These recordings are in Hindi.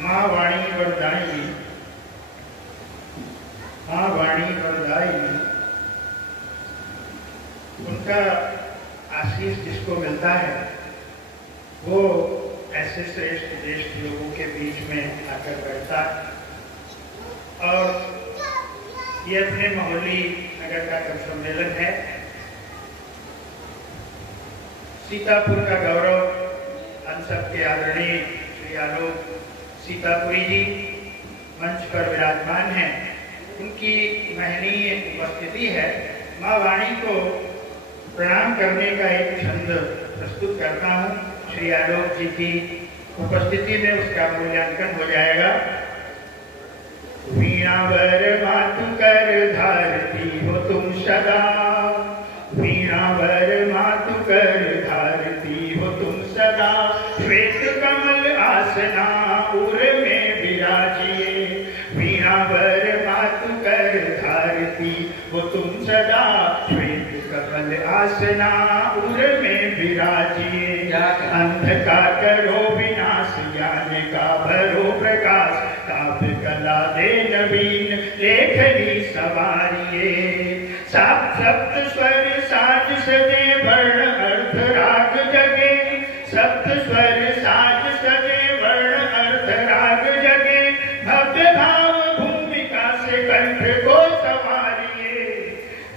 माँ वाणी वरदायिनी, माँ वाणी वरदायिनी, उनका आशीष जिसको मिलता है वो ऐसे श्रेष्ठ ज्येष्ठ लोगों के बीच में आकर बैठता है। और ये अपने माहौली नगर का कवि सम्मेलन है। सीतापुर का गौरव हम सबके आदरणीय श्री आलोक सीतापुरी जी मंच पर विराजमान हैं। उनकी महनीय उपस्थिति है। माँ वाणी को प्रणाम करने का एक छंद प्रस्तुत करता हूँ। श्री आलोक जी की उपस्थिति में उसका मूल्यांकन हो जाएगा। वीणावर मातु कर धारती हो तुम सदा, वीणावर मातु कर धारती हो तुम सदा, श्वेत कमल आसना उर में विराजिए, वीणावर मातु कर धारती हो तुम सदा, श्वेत कमल आसना उर में विराजिए। अंधकार करो विनाश, ज्ञान का भरो प्रकाश, काव्य कला दे नवीन लेखनी सवारिये। सप्त स्वर साज सजे वर्ण अर्थ राग जगे, सप्त स्वर साज सजे वर्ण अर्थ राग जगे, भव्य भाव भूमिका से कंठ को संवारिये।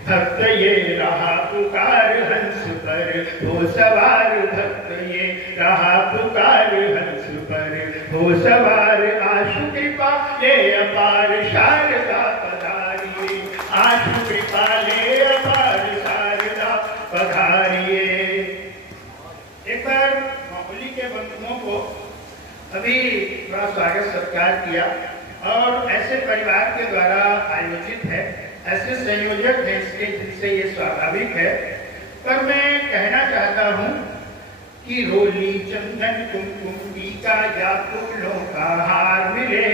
भक्त ये रहा पुकार हंस पर हो सवार, भक्त ये रहा पुकार हंस पर हो सवार, आशु कृपा ले अपार शारदा पधारिये, आशु कृपा ले अपार शारदा पधारिये। एक बार माहौली के बंधुओं को अभी बड़ा स्वागत सत्कार किया और ऐसे परिवार के द्वारा आयोजित है, ऐसे संयोजक हैं इसके जिनसे ये स्वाभाविक है। पर मैं कहना चाहता हूँ कि रोली चंदन कुमकुम टीका या फूलों का हार मिले,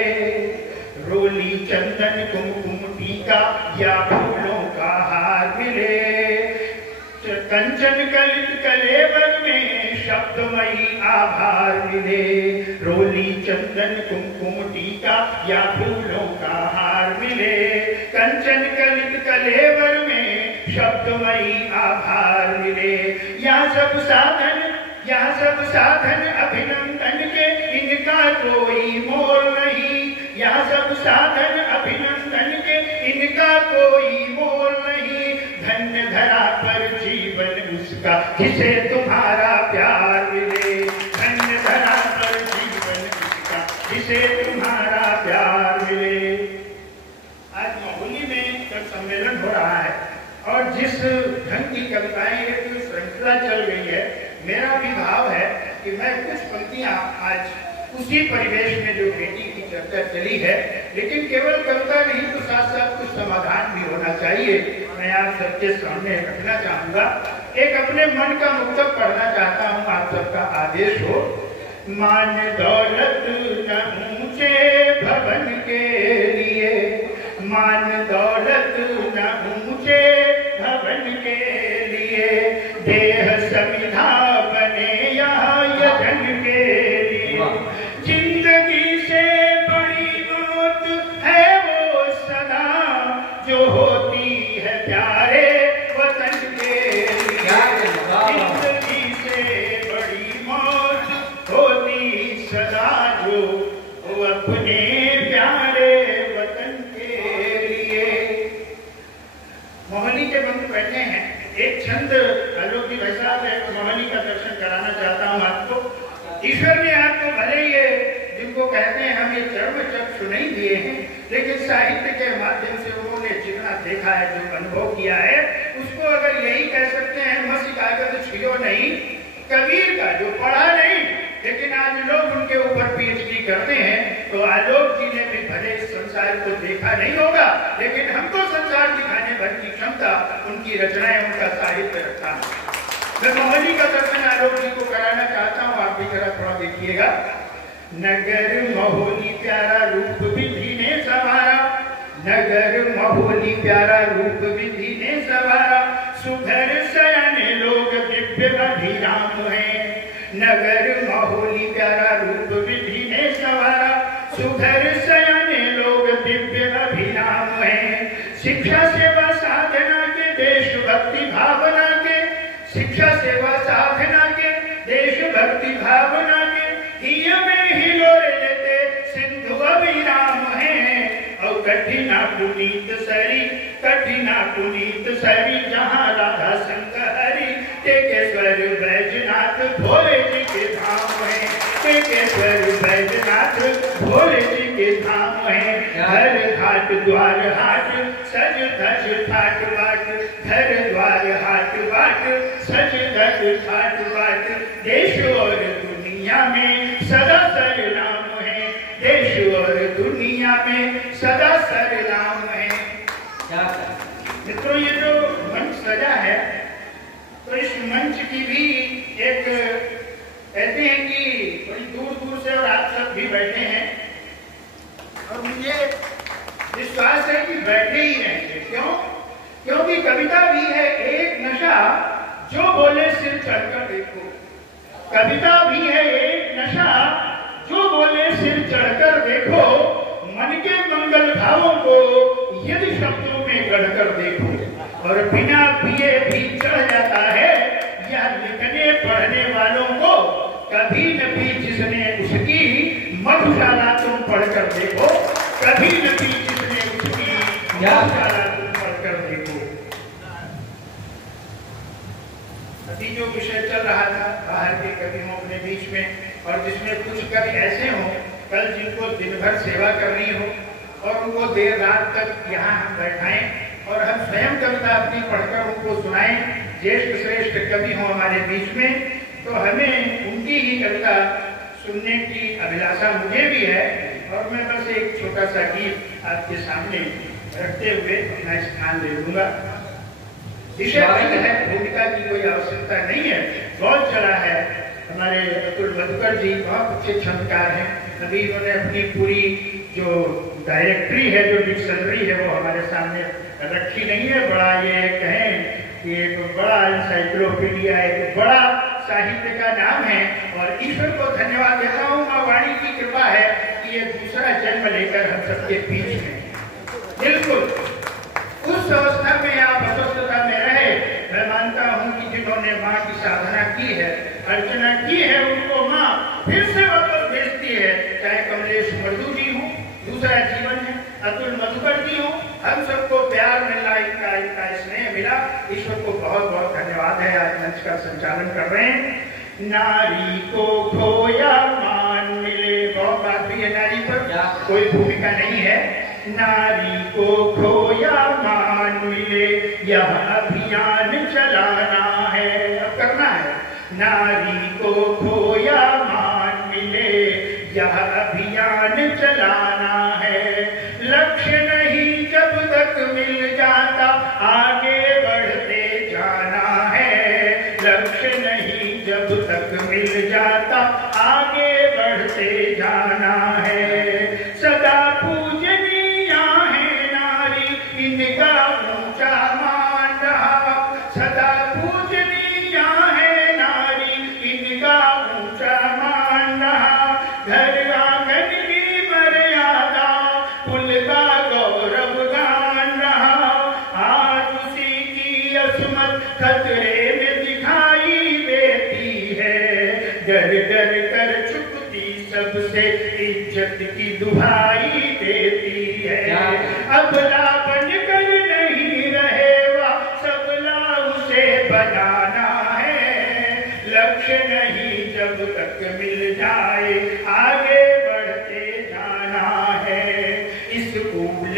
रोली चंदन कुमकुम टीका या फूलों का हार मिले, कंचन कलित कलेवर में शब्दमयी आभार मिले, रोली चंदन कुमकुम टीका या फूलों का हार मिले, कंचन कलित कलेवर में शब्दमयी आभार मिले। यहाँ सब साधन अभिनंदन के, इनका कोई मोल नहीं, यहाँ सब साधन अभिनंदन के, इनका कोई मोल नहीं, धन्य धरा पर जीवन उसका जिसे तुम्हारा प्यार मिले, धन्य धरा पर जीवन उसका जिसे तुम्हारा प्यार मिले। आज माहौली में कवि सम्मेलन हो रहा है और जिस ढंग की कविताएं एक श्रृंखला चल रही है, मेरा भी भाव है कि मैं कुछ पंक्तियां आज उसी परिवेश में जो बेटी की चर्चा चली है, लेकिन केवल कविता नहीं तो साथ साथ कुछ समाधान भी होना चाहिए, मैं आप सबके सामने रखना चाहूंगा। एक अपने मन का मुक्तक पढ़ना चाहता हूँ, आप सबका आदेश हो। मान दौलत न ऊंचे भवन के लिए, मान दौलत न ऊंचे भवन के लिए, देह समिधा बने यहाँ यजन के लिए, जिंदगी से बड़ी मौत है वो सदा जो होती है प्यारे वतन के लिए, जिंदगी से बड़ी मौत होती सदा जो वो अपने प्यारे वतन के लिए। मोहनी के बंधु बैठे हैं, एक छंद आलोक जी वैसा है, मोहनी का दर्शन कराना चाहता हूँ आपको। ईश्वर ने आपको भले ये जिनको कहते हैं हम ये चर्म चक्षु नहीं दिए हैं, लेकिन साहित्य के माध्यम से उन्होंने जितना देखा है, जो अनुभव किया है, उसको अगर यही कह सकते हैं मसी कागज छियो नहीं, कबीर का जो पढ़ा नहीं लेकिन आज लोग उनके ऊपर पीएचडी करते हैं, तो आलोक जी ने भी भले इस संसार को देखा नहीं होगा, लेकिन हमको संसार दिखाने भर की क्षमता उनकी रचनाएं, उनका साहित्य रखता है। मैं मोहनी का दर्शन आलोक जी को कराना चाहता हूँ, आप भी जरा थोड़ा देखिएगा। नगर महोली प्यारा रूप विधि ने सवारा, नगर महोली प्यारा रूप विधि ने सवारा, सुधर शयन लोग दिव्य अभिराम है, नगर महोली प्यारा रूप विधि ने सवारा, सुधर सयाने लोग दिव्य अभिनाम है। शिक्षा सेवा साधना के देशभक्ति भावना के, शिक्षा सेवा साधना के देशभक्ति भावना के हिय में हिलोरे लेते सिंधु अभिराम है। और कठिना पुनीत सरी, कठिना पुनीत सरी जहाँ राधा शंकर हरि, टेकेश्वर बैजनाथ भोले जी के धाम है। टेकेश्वर बैजनाथ भोले जी के धाम है। हर घाट द्वार हाट सज धज ठाट बाट, घर द्वार हाट बाट सज धज ठाट बाट। देश और दुनिया में सदा सरनाम है। देश और दुनिया में सदा सरनाम है। मित्रों, ये जो मंच सजा है, तो इस मंच की भी एक कहते हैं कि बड़ी दूर दूर से और आप सब भी बैठे हैं, और मुझे विश्वास है कि बैठे ही रहेंगे। क्यों? क्योंकि कविता भी है एक नशा, जो बोले सिर चढ़कर देखो। कविता भी है एक नशा, जो बोले सिर चढ़कर देखो। मन के मंगल भावों को यदि शब्दों में गढ़कर देखो। और बिना पिए भी चढ़ जाता है यह लिखने पढ़ने वालों को। कभी न भी जिसने उसकी मधुशाला तुम पढ़कर देखो। कभी न भी जिसने उसकी मधुशाला तुम पढ़कर देखो। अभी जो विषय चल रहा था बाहर के कवियों अपने बीच में, और जिसमें कुछ कवि ऐसे हों कल जिनको दिन भर सेवा करनी हो और उनको देर रात तक यहाँ हम बैठाएं और हम स्वयं कविता अपनी पढ़कर उनको सुनाएं। ज्येष्ठ श्रेष्ठ कवि हों हमारे बीच में, तो हमें उनकी ही कविता सुनने की अभिलाषा मुझे भी है। और मैं बस एक छोटा सा गीत आपके सामने रखते हुए अपना स्थान ले लूंगा। विषय भिन्न है, भूमिका की कोई आवश्यकता नहीं है। बहुत चला है। हमारे अतुल मधुकर जी बहुत अच्छे छंदकार हैं। अभी उन्होंने अपनी पूरी जो डायरेक्टरी है, जो डिक्शनरी है, वो हमारे सामने रखी नहीं है। बड़ा ये कहें कि एक बड़ा एनसाइक्लोपीडिया, एक बड़ा साहित्य का नाम है। और ईश्वर को धन्यवाद देता हूँ, माँ वाणी की कृपा है कि ये दूसरा जन्म लेकर हम सबके बीच में। बिल्कुल उस अवस्था में आप अस्वस्थता में रहे, मैं मानता हूँ कि जिन्होंने माँ की साधना की है, अर्चना की है, उनको माँ फिर से वापस भेजती है। चाहे कमलेश मर्दू जी हो, दूसरा जीवन है, अतुल मधुकर जी हो, हम सबको प्यार मिला, इनका स्नेह मिला। ईश्वर को बहुत बहुत धन्यवाद है। आज मंच का संचालन कर रहे हैं। नारी को खोया मान मिले, बहुत बात भी है नारी पर, कोई भूमिका नहीं है। नारी को खोया मान मिले, यह अभियान चलाना है, अब करना है। नारी को खोया मान मिले, यह अभियान चलाना है। लक्ष्य नहीं जब तक मिल जाता, आगे बढ़ते जाना है। लक्ष्य नहीं जब तक मिल जाता, आगे बढ़ते जाना है। सदा पूजनीया है नारी, इनका ऊंचा मान रहा। सदा पूजनीया है नारी, इनका ऊंचा मान रहा। घर आंगन की मर्यादा, कुल का गौरव गान रहा। आज उसी की असमत खतरे में दिखाई देती है। डर डर कर चुपती सबसे इज्जत की दुहाई देती है। अबला बन कर नहीं रहेगा, सबला उसे बनाना है। लक्ष्य नहीं जब तक मिल जाए, आगे बढ़ते जाना है। स्कूल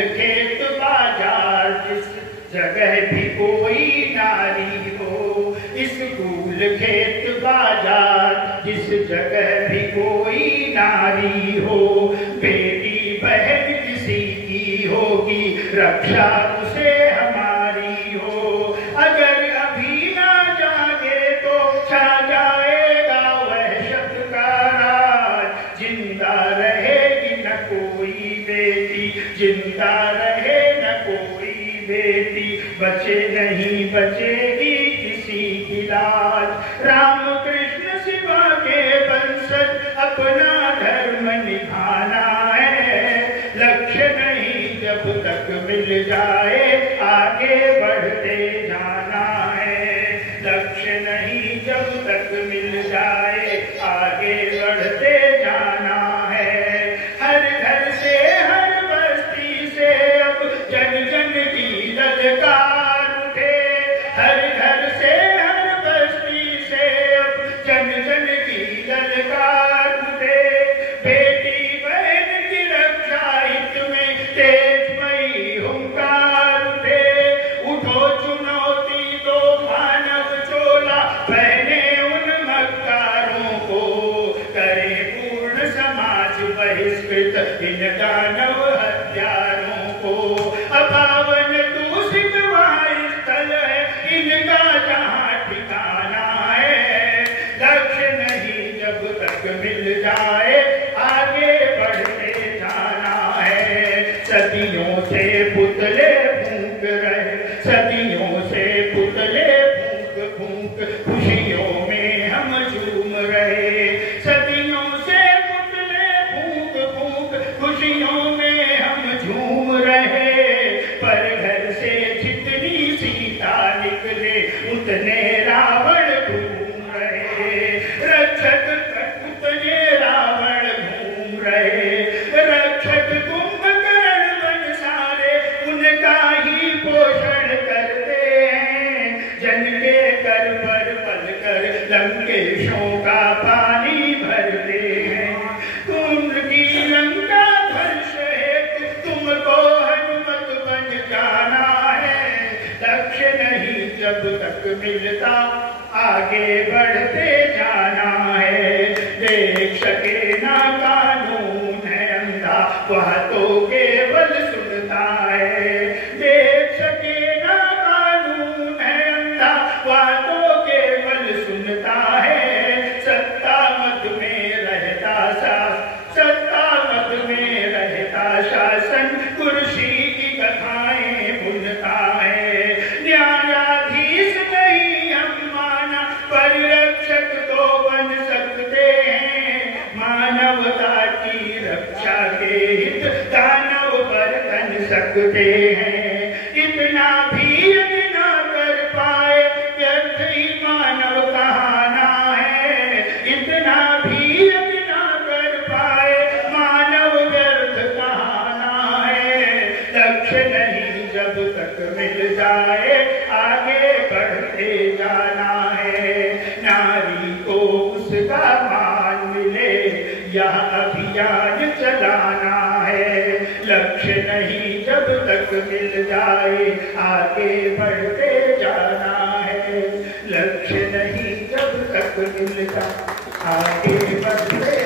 खेत बाजार जिस जगह भी कोई नारी हो। स्कूल खेत बाजार जिस जगह भी कोई नारी हो। बेटी बहन किसी की होगी, रक्षा उसे हमारी हो। अगर अभी ना जागे तो छा जाएगा वहशत का राज। जिंदा रहेगी न कोई बेटी, जिंदा रहे न कोई बेटी, बचे नहीं बचेगी किसी की लाज। राम कृष्ण शिवा के वंशज अब अपना धर्म निभाना है। लक्ष्य नहीं जब तक मिल जाए आगे बढ़ते जाना है। लक्ष्य नहीं जब तक मिल जाए आगे बढ़ते जाना है। हर घर से हर बस्ती से अब जन जन की ललकार उठे। हर घर से हर बस्ती से अब जन जन की ललकार उठे। बेटी बहन की रक्षा हित में तेजमयी हुंकार उठे। उठो चुनौती दो मानव चोला पहने उन मक्कारों को। करे पूर्ण समाज बहिष्कृत इन दानव हत्यारों को। अपावन दूषित वायुस्थल है इनका जहाँ ठिकाना है। लक्ष्य नहीं जब तक मिल जाए आगे बढ़ते जाना है। सदियों से पुतले फूंक रहे, सदियों से पुतले फूंक फूंक खुशियों में हम झूम रहे। सदियों से पुतले फूंक फूंक खुशियों में हम झूम रहे। पर घर से जितनी सीता निकले उतने रावण घूम रहे। रक्षक उतने रावण घूम रहे। रक्षक कुंभकर्ण बन सारे उनका ही पोषण करते हैं। जन के कर पर पल कर लंकेशों का पानी भरते हैं। उनकी लंका ध्वंस हेतु तुमको हनुमत बन जाना है। लक्ष्य नहीं जब तक मिलता आगे बढ़ते जाना है। देख सके ना कानून है अंधा वह तो केवल सुनता है। देख सके ना कानून है अंधा वह तो केवल सुनता है। सत्ता मत में रहता सत्ता मत में रहता शासन कुर्सी की कथाएं बुनता है। न्यायाधीश नहीं हम माना परिरक्षक तो बन सकते हैं। मानवता की रक्षा के हित दानव पर बन सकते हैं। इतना भी यदि ना कर पाए व्यर्थ ही मानव कहाना है। इतना भी यदि ना कर पाए मानव व्यर्थ कहाना है। लक्ष्य नहीं जब तक मिल जाए आगे बढ़ते जाना है। नारी को उसका मान मिले यह अभियान चलाना है। लक्ष्य नहीं जब तक मिल जाए आगे बढ़ते जाना है। लक्ष्य नहीं जब तक मिल जाए आगे बढ़ते